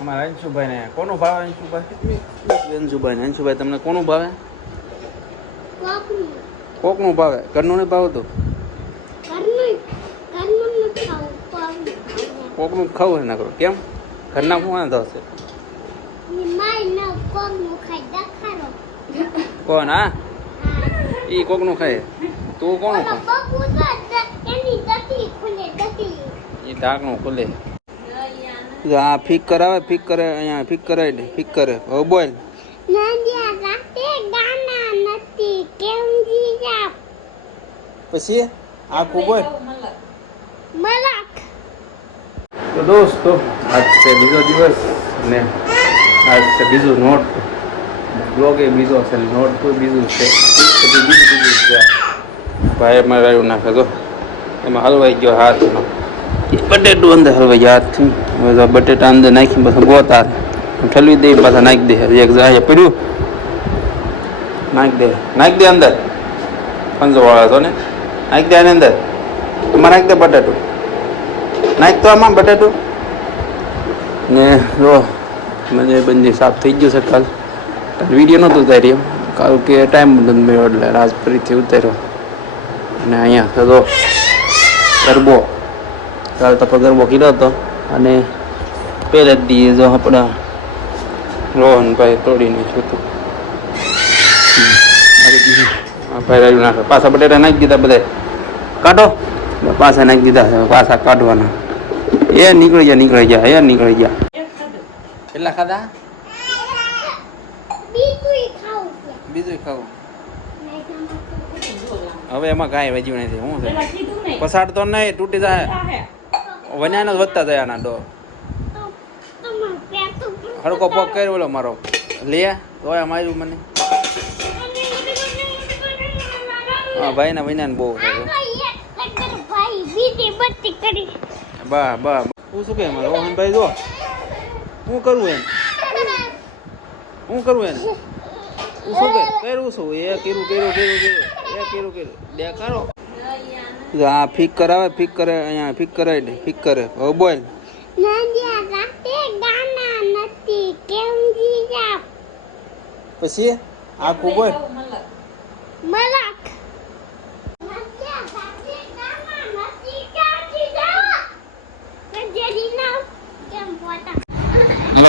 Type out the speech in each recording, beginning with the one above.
અમારા અંશુભાઈ ને કોનું ભાવે અંશુભાઈ? અંશુભાઈ ને અંશુભાઈ તમને કોનું ભાવે? કોકનું. કોકનું ભાવે? ઘરનું નહીં ભાવતું કોકનું કોકનું ખાવું ના કરો કેમ? ઘરના શું વાંધો હશે. કોણ હા? એ કોકનું ખાય. તું કોણ એ ઢાંકણું ખુલે. આ ફીક કરાવે ફીક કરે અહીંયા ફીક કરાવી દે ફીક કરે. હવે બોલ. નંદિયા રાતે ગાના નથી કેમ જીયા પછી? આખું બોલ. મલક. તો દોસ્તો આજ છે બીજો દિવસ ને આજ છે બીજું નોટ. બ્લોગ એ બીજો છે નોટ તો બીજું છે. બધું બીજું બીજું છે. ભાઈ મારે આવ્યું નાખે તો એમાં હલવાઈ ગયો હાથનો બટેટું અંદર હલવાઈ હાથથી બટેટા અંદર નાખી પછી ગોતા ઠલવી દે પાછા નાખી દે. એક જાય પડ્યું. નાખી દે. નાખી દે અંદર. પંજો વાળા છો ને? નાખી દે આની અંદર. એમાં નાખી દે બટાટું. નાખ તો આમાં બટાટું. ને જો, મને બંને સાફ થઈ ગયું છે કાલ. વીડિયો નહોતો ઉતાર્યો. કાલ કે ટાઈમ બધો મળ્યો એટલે રાજપરીથી ઉતાર્યો. અને અહીંયા તો કરબો કાલ તો પગાર ગરબો કીધો હતો અને પહેલે જ દઈએ જો આપણા રોહનભાઈ તોડી નાખ્યું હતું ભાઈ રહ્યું નાખે. પાછા બટેટા નાખી દીધા બધા કાઢો. પાછા નાખી દીધા છે. પાછા કાઢવાના. એ નીકળી ગયા નીકળી ગયા એ નીકળી ગયા. કેટલા ખાધા? બીજું ખાવું હવે એમાં કાંઈ વજ્યું નથી. શું છે? પસાડ તો નહીં. તૂટી જાય. વન્યાનો વધતા થયા ના ડો. હડકો પગ કર્યો બોલો મારો. લે, તોય માર્યું મને. હા ભાઈ ના વન્યાને બહુ ભાઈ બા બા હું શું કે મારે? રોહનભાઈ જો. શું કરું એમ? શું કરું એને હું શું કે કર્યું શું? એ કર્યું કર્યું કર્યું કર્યું, એ કર્યું કર્યું. દે આ ફીક કરાવે ફીક કરે અહીંયા ફીક કરાવી દે ફીક કરે. હવે બોલ. નંદિયા રાતે ગાના નથી કેમ જીયા પછી? આખું બોલ. મલક.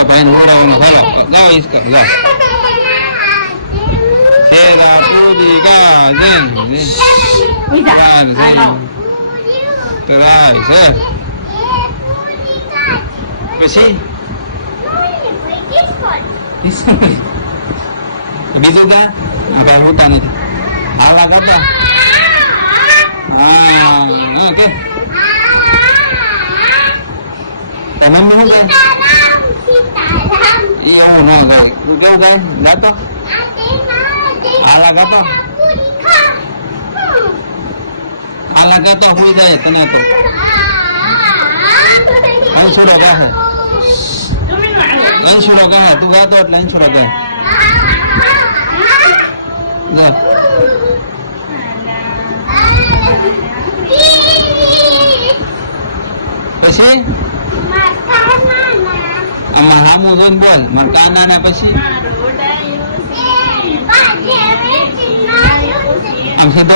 ભાઈ હાલો પૂરી છે. પછી બીજું કા આ ભાઈ હોતા નથી હાલા કરતા હા હા કે તમે મને કે એ એવું ના ગાય તું કેવું ગાય ગાતો હાલા ગાતો હાલા ગાતો હોય જાય તને તો. અંશુડો ગાહે અંશુડો ગાહે તું ગાતો એટલે અંશુડો ગાહે જો. પછી? હામું જોઈને બોલ મારા કાના ના પછી? આમ સીધો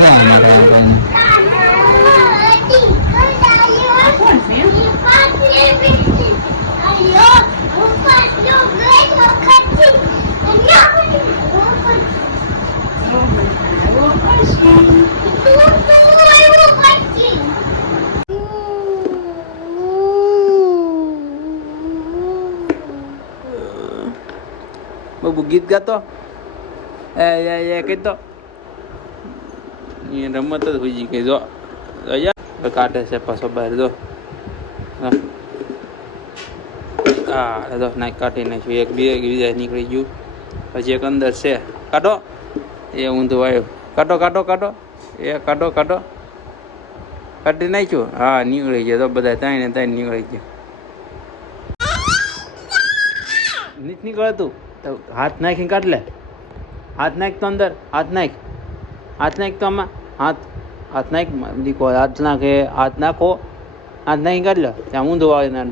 ભાગે ભગવાન છે આમાં તો આપણને. બબુ ગીત ગાતો એ રમત જ છે કે જો. કાઢે છે પાછો બહાર, જો. હા. તો નાખ કાઢી નાખ્યું. એક બે બીજા નીકળી ગયું. પછી એક અંદર છે. કાઢો. એ ઊંધું આવ્યું કાઢો કાઢો કાઢો. એ કાઢો કાઢો. કાઢી નાખ્યું? હા, નીકળી ગયો. તો બધા ત્યાં ને ત્યાં નીકળી ગયું. નીચ નીકળતું તો હાથ નાખીને કાઢ લે. હાથ નાખ તો અંદર. હાથ નાખ. હાથ નાખ તો આમાં હાથ હાથ નાખ દીકો હાથ નાખે હાથ નાખો હાથ નાખી કાઢ લે ત્યાં ઊંધો આવે ના